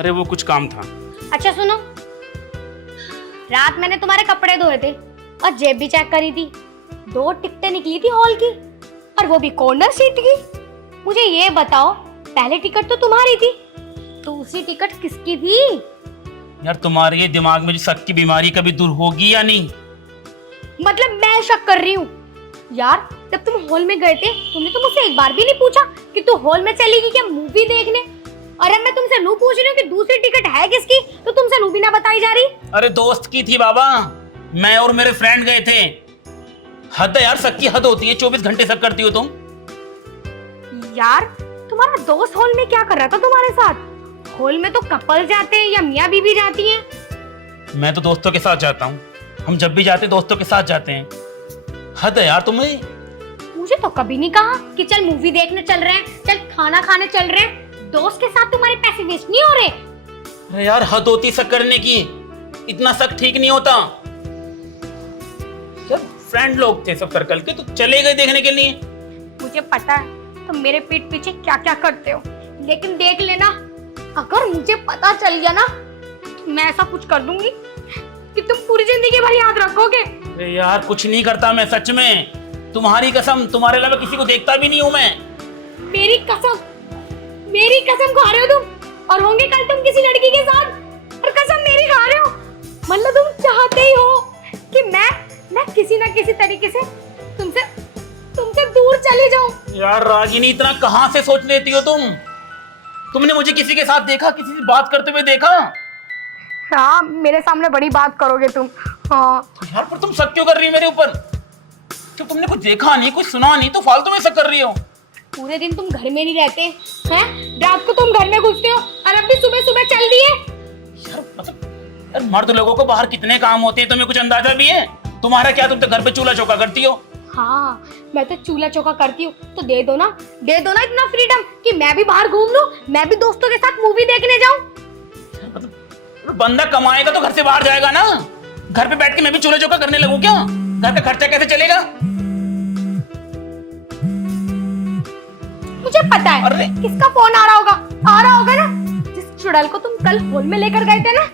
अरे वो कुछ काम था। अच्छा सुनो, रात मैंने तुम्हारे कपड़े धोए थे और जेब भी चेक करी थी। 2 टिकटें निकली थी हॉल की, और वो भी कॉर्नर सीट की। मुझे ये बताओ, पहली टिकट तो तुम्हारी थी, दूसरी टिकट किसकी थी? यार तुम्हारे ये दिमाग में जो शक की बीमारी कभी दूर होगी या नहीं? मतलब मैं शक कर रही हूँ? यार जब तुम हॉल में गए थे, तुमने तो मुझसे एक बार भी नहीं पूछा कि तू हॉल में चलेगी क्या मूवी देखने। और अब मैं तुमसे नू पूछ रही हूँ कि दूसरी टिकट है किसकी, तो तुमसे नू भी ना बताई जा रही। अरे दोस्त की थी बाबा, मैं और मेरे फ्रेंड गए थे। हद है यार, शक की हद होती है। 24 घंटे शक करती हो तुम। यार तुम्हारा दोस्त हॉल में क्या कर रहा था तुम्हारे साथ? हॉल में तो कपल जाते हैं या मियाँ बीवी जाती हैं। मैं तो दोस्तों के साथ जाता हूँ। हम जब भी जाते दोस्तों के साथ जाते हैं। हद है यार तुम्हें। मुझे तो कभी नहीं कहा कि चल मूवी देखने चल रहे हैं, चल खाना खाने चल रहे हैं। दोस्त के साथ तुम्हारे पैसे वेस्ट नहीं हो रहे? अरे यार हद होती शक करने की। इतना शक ठीक नहीं होता। सब फ्रेंड लोग थे, सब सर्कल के, तो चले गए देखने के लिए। मुझे पता है तुम मेरे पीठ पीछे क्या क्या करते हो, लेकिन देख लेना, अगर मुझे पता चल गया ना, तो मैं ऐसा कुछ कर दूंगी कि तुम पूरी जिंदगी भर याद रखोगे। अरे यार कुछ नहीं करता मैं, सच में। तुम्हारी कसम, तुम्हारे अलावा किसी को देखता भी नहीं हूं मैं। मेरी कसम खा रहे हो तुम, और होंगे कल तुम किसी लड़की के साथ, और कसम मेरी खा रहे हो। मतलब तुम चाहते ही हो कि मैं किसी ना किसी तरीके से तुमसे दूर चली जाऊं। यार रागिनी, इतना कहां से सोच लेती हो तुम? तुमने मुझे किसी के साथ देखा, किसी से बात करते हुए देखा? हाँ, मेरे सामने बड़ी बात करोगे तुम। हाँ यार पर तुम शक क्यों कर रही हो मेरे ऊपर? क्यों, तुमने कुछ देखा नहीं, कुछ सुना नहीं, तो फालतू में शक कर रही हो? पूरे दिन तुम घर में नहीं रहते हैं, रात को तुम घर में घुसते हो, और अब भी सुबह सुबह चल दिए। यार मतलब, यार मर्द लोगों को बाहर कितने काम होते हैं, तुम्हें कुछ अंदाजा भी है? तुम्हारा क्या, तुम तो घर पे चूल्हा चौका करती हो। हाँ, मैं तो चूल्हा चौका करती हूँ, तो दे दो ना इतना फ्रीडम कि मैं भी बाहर घूम लूं, मैं भी दोस्तों के साथ मूवी देखने जाऊं। मतलब बंदा कमाएगा तो घर से बाहर जाएगा ना। घर पे बैठ के मैं भी चूल्हा चौका करने लगूं क्या? घर का खर्चा कैसे चलेगा? मुझे पता है। अरे किसका फोन आ रहा होगा ना, जिस चुड़ैल को तुम कल हॉल में लेकर गए थे ना।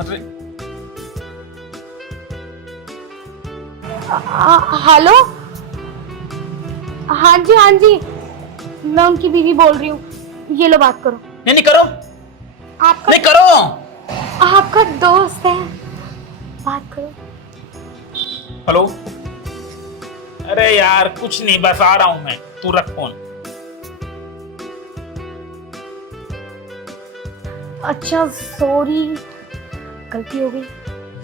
अरे हेलो, हाँ जी, मैं उनकी बीवी बोल रही हूँ। ये लो बात करो। नहीं करो, आपका नहीं करो। आपका दोस्त है, बात करो। हेलो। अरे यार कुछ नहीं, बस आ रहा हूं मैं, तू रख फोन। अच्छा सॉरी, गलती हो गई।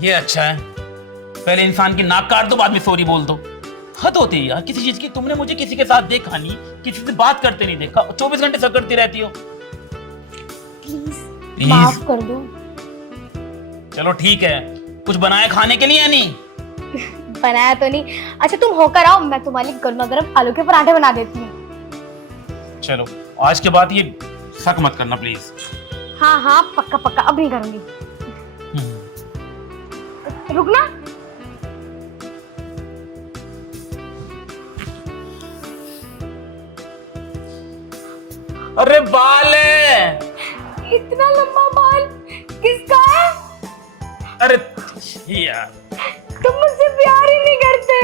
ये अच्छा है, पहले इंसान की नाक काट दो, बाद में सॉरी बोल दो। हद होती है यार किसी चीज की। तुमने मुझे किसी के साथ देखा नहीं, किसी से बात करते नहीं देखा, 24 घंटे शक करती रहती हो। प्लीज माफ कर दो। चलो ठीक है, कुछ बनाया खाने के लिए या नहीं? बनाया तो नहीं। अच्छा तुम होकर आओ, मैं तुम्हारे लिए गर्मा गर्म आलू के पराठे बना देती हूँ। चलो, आज के बाद ये शक मत करना प्लीज। हाँ पक्का अब नहीं करूंगी। रुकना। अरे बाल है। इतना लंबा बाल किसका है? अरे यार, तुम मुझसे प्यार ही नहीं करते।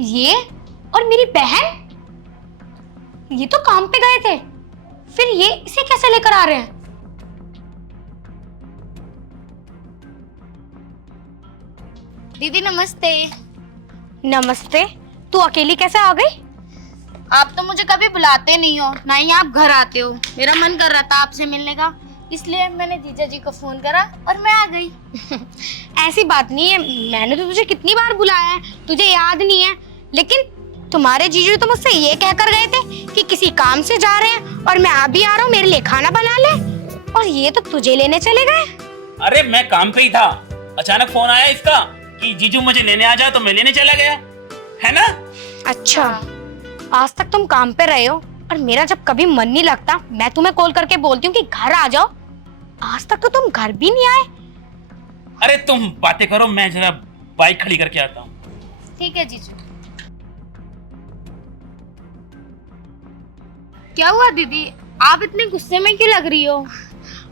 ये और मेरी बहन, ये तो काम पे गए थे, फिर ये इसे कैसे लेकर आ रहे हैं? दीदी नमस्ते। नमस्ते। तू अकेली कैसे आ गई? आप तो मुझे कभी बुलाते नहीं हो, ना ही आप घर आते हो। मेरा मन कर रहा था आपसे मिलने का, इसलिए मैंने जीजा जी को फोन करा और मैं आ गई। ऐसी बात नहीं है, मैंने तो तुझे कितनी बार बुलाया है, तुझे याद नहीं है। लेकिन तुम्हारे जीजू तो मुझसे ये कहकर गए थे कि किसी काम से जा रहे हैं और मैं अभी आ रहा हूँ, मेरे लिए खाना बना ले, और ये तो तुझे लेने चले गए। अरे मैं काम पे ही था, अचानक फोन आया इसका कि जीजू मुझे लेने आ जा, तो मैं लेने चला गया, है ना? अच्छा, आज तक तुम काम पे रहे हो, और मेरा जब कभी मन नहीं लगता मैं तुम्हें कॉल करके बोलती हूँ कि घर आ जाओ। आज तक तो तुम घर भी नहीं आए। अरे तुम बातें करो, मैं जरा बाइक खड़ी करके आता हूँ। ठीक है जीजू। क्या हुआ दीदी, आप इतने गुस्से में क्यों लग रही हो?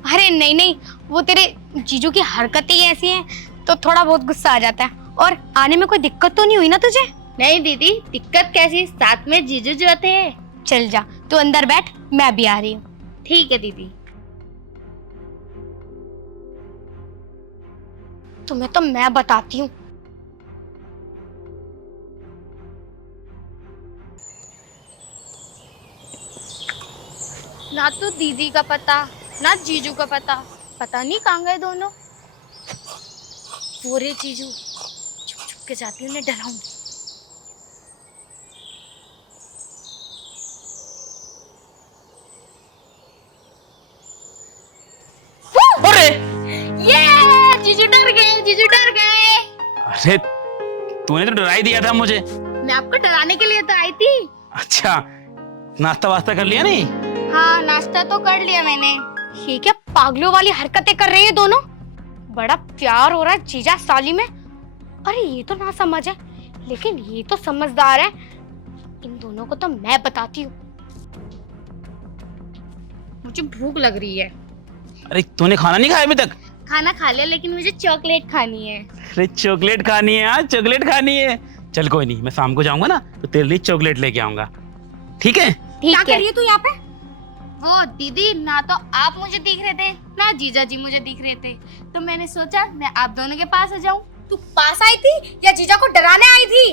अरे नहीं नहीं, वो तेरे जीजू की हरकतें ही ऐसी हैं तो थोड़ा बहुत गुस्सा आ जाता है। और आने में कोई दिक्कत तो नहीं हुई ना तुझे? नहीं दीदी, दिक्कत कैसी, साथ में जीजू जो थे। चल जा, तू अंदर बैठ, मैं भी आ रही हूँ। ठीक है दीदी। तुम्हें तो मैं बताती हूँ। ना तो दीदी का पता ना जीजू का पता नहीं कहाँ गए दोनों। वो रे जीजू, छुप छुप के जाती हूँ, उन्हें डराऊंगी। अरे ये जीजू डर गए, जीजू डर गए। अरे तूने तो डरा ही दिया था मुझे। मैं आपको डराने के लिए तो आई थी। अच्छा, नाश्ता वास्ता कर लिया नहीं? हाँ, नाश्ता तो कर लिया मैंने। ये क्या पागलों वाली हरकतें कर रही है दोनों? बड़ा प्यार हो रहा है जीजा साली में। अरे ये तो ना समझ है, लेकिन ये तो समझदार है। इन दोनों को तो मैं बताती हूँ। मुझे भूख लग रही है। अरे तूने खाना नहीं खाया अभी तक? खाना खा लिया, लेकिन मुझे चॉकलेट खानी है। अरे चॉकलेट खानी है? हाँ चॉकलेट खानी है। चल कोई नहीं, मैं शाम को जाऊंगा ना तो तेरे लिए चॉकलेट लेके आऊंगा, ठीक है? क्या कर रही है तू यहाँ पे? वो दीदी, ना तो आप मुझे दिख रहे थे ना जीजा जी मुझे दिख रहे थे, तो मैंने सोचा मैं आप दोनों के पास आ जाऊं। तू पास आई थी या जीजा को डराने आई थी?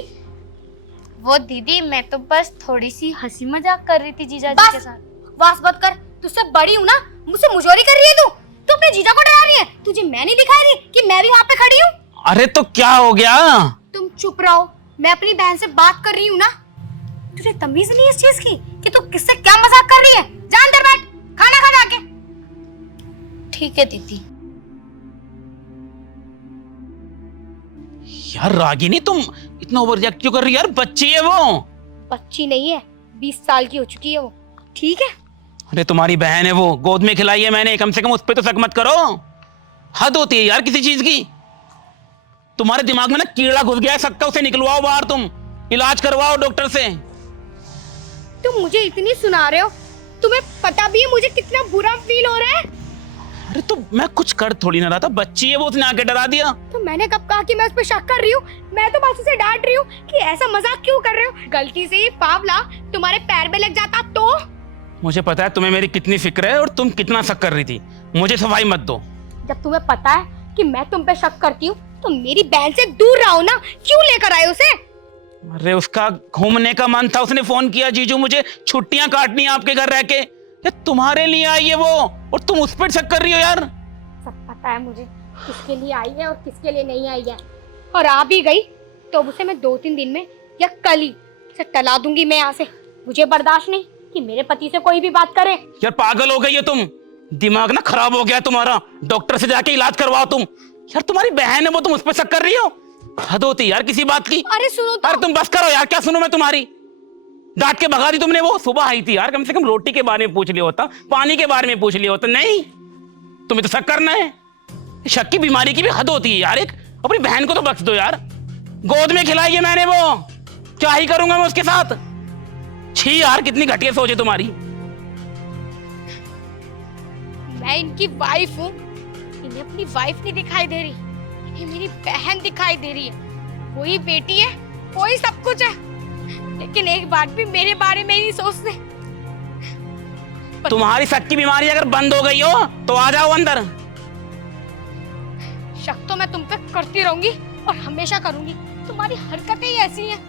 वो दीदी, मैं तो बस थोड़ी सी हंसी मजाक कर रही थी जीजा जी के साथ। बस मत कर, तुझसे बड़ी हूँ ना, मुझसे मुजोरी कर रही है तू अपने जीजा को डरा रही है। तुझे मैं नहीं दिखाई दी कि मैं भी वहाँ पे खड़ी हूँ? अरे तो क्या हो गया? तुम चुप रहो, मैं अपनी बहन से बात कर रही हूँ ना। तुझे तमीज नहीं है इस चीज की कि तू किससे क्या मजाक कर रही है? जा अंदर बैठ, खाना खा जाके। ठीक है दीदी। यार रागिनी, तुम इतना ओवर रिएक्ट क्यों कर रही है यार? बच्ची है वो। बच्ची नहीं है, 20 साल की हो चुकी है वो, ठीक है? अरे तुम्हारी बहन है वो, गोद में खिलाई है मैंने, कम से कम उस पे तो शक मत करो। हद होती है यार किसी चीज की। तुम्हारे दिमाग में ना कीड़ा घुस गया है शक का, उसे निकलवाओ बाहर, तुम इलाज करवाओ डॉक्टर से। तुम मुझे इतनी सुना रहे हो, तुम्हें पता भी है मुझे कितना बुरा फील हो रहा है? अरे तो मैं कुछ कर थोड़ी ना रहा था, बच्ची है वो, उसने आके डरा दिया। तो मैंने कब कहा कि मैं उस पर शक कर रही हूँ? मैं तो बस उसे डांट रही हूँ कि ऐसा मजाक क्यों कर रहे हो। गलती से पावला तुम्हारे पैर में लग जाता तो? मुझे पता है तुम्हें मेरी कितनी फिक्र है और तुम कितना शक कर रही थी, मुझे सफाई मत दो। जब तुम्हें पता है कि मैं तुम पे शक करती हूँ तो मेरी बहन से दूर रहो ना, क्यों लेकर आए उसे? अरे उसका घूमने का मन था, उसने फोन किया, जीजू मुझे छुट्टियां काटनी है आपके घर रह के। ये तुम्हारे लिए आई है वो और तुम उस पर शक कर रही हो यार। सब पता है मुझे किसके लिए आई है और किसके लिए नहीं आई है, और आ भी गई तो उसे मैं 2-3 दिन में या कल ही से टला दूंगी मैं यहाँ से। मुझे बर्दाश्त नहीं कि मेरे पति से कोई भी बात करे। यार पागल हो गई हो तुम, दिमाग ना खराब हो गया तुम्हारा, डॉक्टर से जाके इलाज करवाओ तुम। यार तुम्हारी बहन है वो, तुम उस पर शक कर रही हो? हद होती यार किसी बात की। अरे सुनो तो। अरे तुम बस करो यार, क्या सुनो मैं तुम्हारी? डांट के भगा दी तुमने। वो सुबह आई थी यार, कम से कम रोटी के बारे में पूछ लिया होता, पानी के बारे में पूछ लिया होता। नहीं, तुम्हें तो शक करना है। शक की बीमारी की भी हद होती है यार। एक अपनी बहन को तो बख्श दो यार, गोद में खिलाई है मैंने वो, क्या ही करूंगा मैं उसके साथ? छी यार, कितनी घटिया सोच है तुम्हारी। मैं इनकी वाइफ हूँ, इन्हें अपनी वाइफ नहीं दिखाई दे रही, इन्हें मेरी बहन दिखाई दे रही है। वही बेटी है, वही सब कुछ है, लेकिन एक बात भी मेरे बारे में नहीं सोचते। तुम्हारी शक की बीमारी अगर बंद हो गई हो तो आ जाओ अंदर। शक तो मैं तुम पे करती रहूंगी और हमेशा करूंगी, तुम्हारी हरकतें ही ऐसी हैं।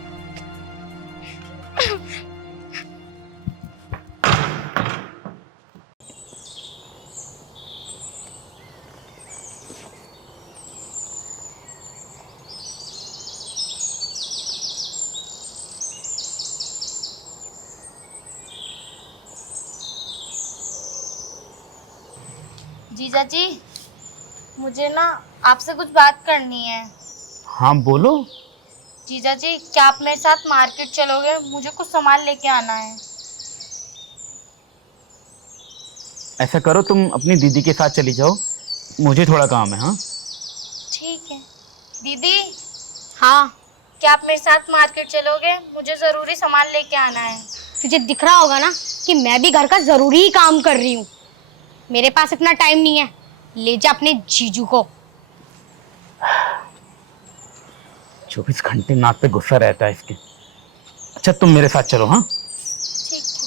जीजा जी, मुझे ना आपसे कुछ बात करनी है। हाँ बोलो। जीजा जी, क्या आप मेरे साथ मार्केट चलोगे? मुझे कुछ सामान लेके आना है। ऐसा करो, तुम अपनी दीदी के साथ चली जाओ, मुझे थोड़ा काम है। हाँ ठीक है। दीदी, हाँ, क्या आप मेरे साथ मार्केट चलोगे? मुझे जरूरी सामान लेके आना है। तुझे दिख रहा होगा ना कि मैं भी घर का जरूरी ही काम कर रही हूँ। मेरे पास इतना टाइम नहीं है। ले जा अपने जीजू को। 24 घंटे नाक पे गुस्सा रहता है इसके। अच्छा तुम मेरे साथ चलो। हाँ ठीक है।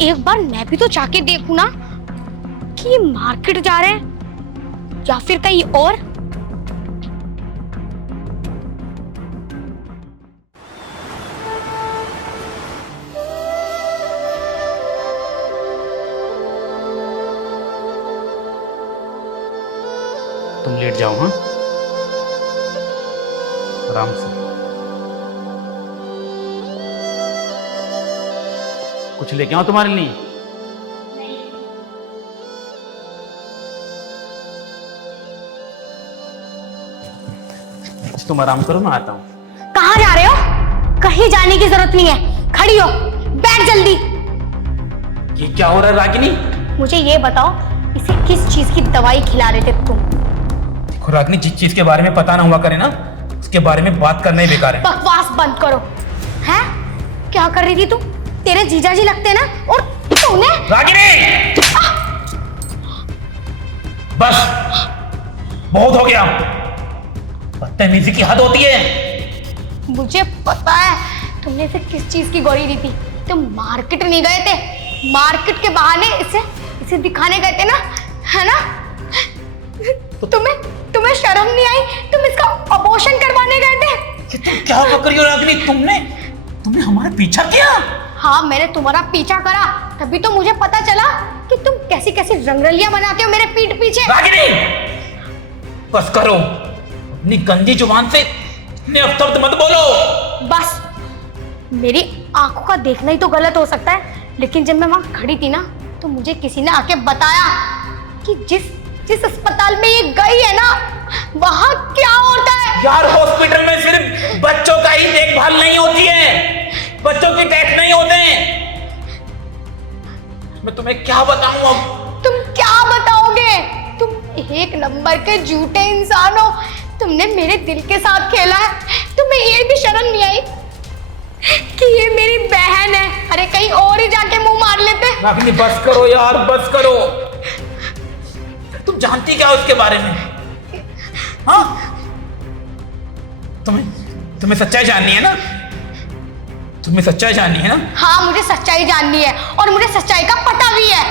एक बार मैं भी तो जाके देखूं ना कि ये मार्केट जा रहे हैं या फिर कहीं और। तुम लेट जाओ। हाँ आराम से। कुछ लेके आओ तुम्हारे लिए। तुम आराम करो, मैं आता हूँ। कहाँ जा रहे हो? कहीं जाने की जरूरत नहीं है, खड़ी हो, बैठ जल्दी। ये क्या हो रहा है रागिनी? मुझे ये बताओ, इसे किस चीज की दवाई खिला रहे थे तुम? देखो रागिनी, जिस चीज के बारे में पता ना हुआ करे ना, उसके बारे में बात करना ही बेकार है। बकवास बंद करो। हैं? क्या कर रही थी तू? तेरे जीजाजी लगते ना, और तूने। रागिनी! बस बहुत हो गया। बदतमीजी की हद होती है। मुझे पता है तुमने इसे किस चीज की गोली दी थी। तुम मार्केट नहीं गए थे, मार्केट के बहाने इसे दिखाने गए थे ना, है ना? तुम्हें शर्म नहीं आई? तुम इसका अबॉर्शन करवाने गए थे। तुम क्या कर रही हो रागिनी? तुमने हमारा पीछा किया? हाँ, मैंने तुम्हारा पीछा करा, तभी तो मुझे पता चला कि तुम कैसी कैसी रंगरलियां बनाते हो मेरे पीठ पीछे। रागिनी बस करो, अपनी गंदी जुबान से इतने अपशब्द मत बोलो। बस, मेरी आंखों का देखना ही तो गलत हो सकता है, लेकिन जब मैं वहां खड़ी थी ना, तो मुझे किसी ने आके बताया कि जिस अस्पताल में ये गई है ना, वहां क्या होता है। यार हॉस्पिटल में सिर्फ बच्चों का ही देखभाल नहीं होती है, बच्चों के टेस्ट नहीं होते हैं। मैं तुम्हें क्या बताऊं अब? तुम क्या बताओगे? तुम एक नंबर के झूठे इंसान हो। तुमने मेरे दिल के साथ खेला है। तुम्हें ये भी शर्म नहीं आई कि ये मेरी बहन है? अरे कहीं और ही जाके मुंह मार लेते। रागिनी बस करो यार, बस करो। तुम जानती क्या हो उसके बारे में? हाँ, तुम्हें सच्चाई जाननी है ना? तुम्हें सच्चाई जाननी है ना? हाँ, मुझे सच्चाई जाननी है, और मुझे सच्चाई का पता भी है।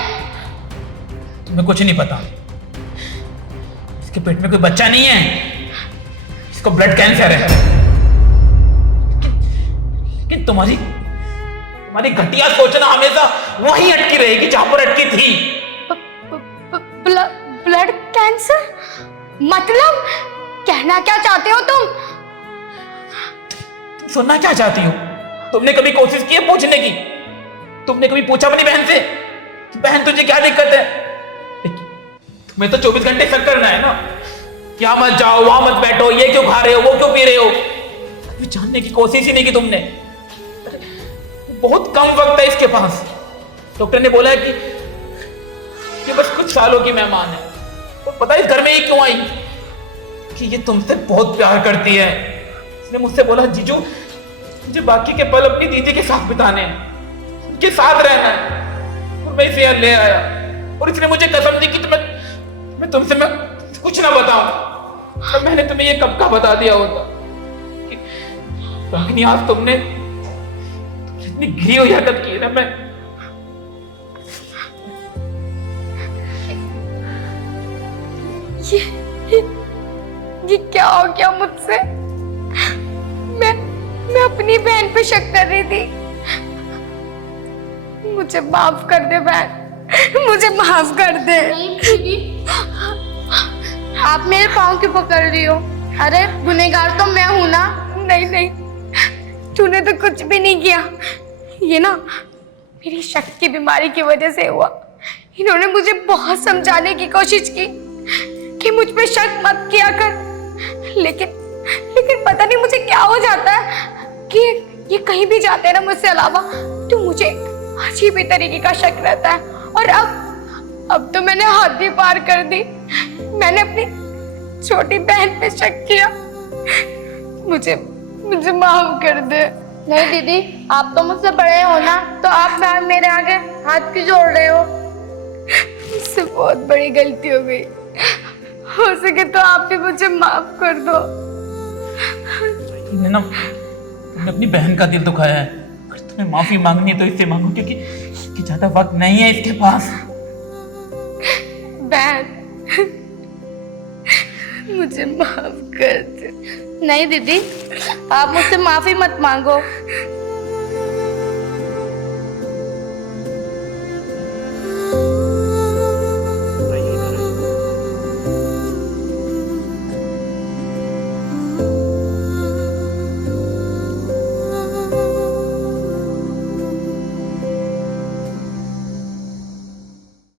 तुम्हें कुछ नहीं पता। इसके पेट में कोई बच्चा नहीं है, इसको ब्लड कैंसर है। लेकिन तुम्हारी घटिया सोचना हमेशा वहीं अटकी रहेगी जहां पर अटकी थी। Blood cancer? मतलब कहना क्या चाहते हो तुम? सुनना क्या चाहती हो? तुमने कभी कोशिश की है पूछने की? तुमने कभी पूछा अपनी बहन से कि बहन तुझे क्या दिक्कत है? तुम्हें तो 24 घंटे शक करना है ना, क्या मत जाओ, वहां मत बैठो, ये क्यों खा रहे हो, वो क्यों पी रहे हो। कभी जानने की कोशिश ही नहीं की तुमने। बहुत कम वक्त है इसके पास। डॉक्टर ने बोला है कि ये बस कुछ सालों की मेहमान है। तो पता है इस घर में ये क्यों आई? कि ये तुमसे बहुत प्यार करती है। इसने मुझसे बोला जीजू, मुझे बाकी के पल अपनी दीदी के साथ बिताने हैं, उनके साथ रहना है, और मैं इसे यहाँ ले आया। और इसने मुझे कसम दी कि मैं तुमसे कुछ ना बताऊं। और मैंने तुम्हें ये कब का बता दिया होता कि रागिनी, आज तुमने इतनी घिरी हुई हरकत की है ना। मैं ये क्या हो गया मुझसे? मैं अपनी बहन पे शक कर रही थी। मुझे माफ कर दे बहन, मुझे माफ कर दे। नहीं दीदी, आप मेरे पाँव क्यों पकड़ रही हो? अरे गुनहगार तो मैं हूं ना। नहीं नहीं, तूने तो कुछ भी नहीं किया। ये ना मेरी शक की बीमारी की वजह से हुआ। इन्होंने मुझे बहुत समझाने की कोशिश की कि मुझ पे शक मत किया कर, लेकिन पता नहीं मुझे क्या हो जाता है कि ये कहीं भी जाते हैं ना मुझसे अलावा, तो मुझे अजीब ही तरीके का शक रहता है। और अब तो मैंने हद ही पार कर दी। मैंने अपनी छोटी बहन पे शक किया। मुझे माफ कर दे। नहीं दीदी, आप तो मुझसे बड़े हो ना, तो आप मेरे आगे हाथ क्यों जोड़ रहे हो? मुझसे बहुत बड़ी गलती हो गई। हो सके तो आप भी मुझे माफ कर दो। तुमने अपनी बहन का दिल दुखाया है। अगर तुम्हें माफी मांगनी है तो इससे मांगो, क्योंकि ज्यादा वक्त नहीं है इसके पास। बहन, मुझे माफ कर दे। नहीं दीदी, आप मुझसे माफी मत मांगो।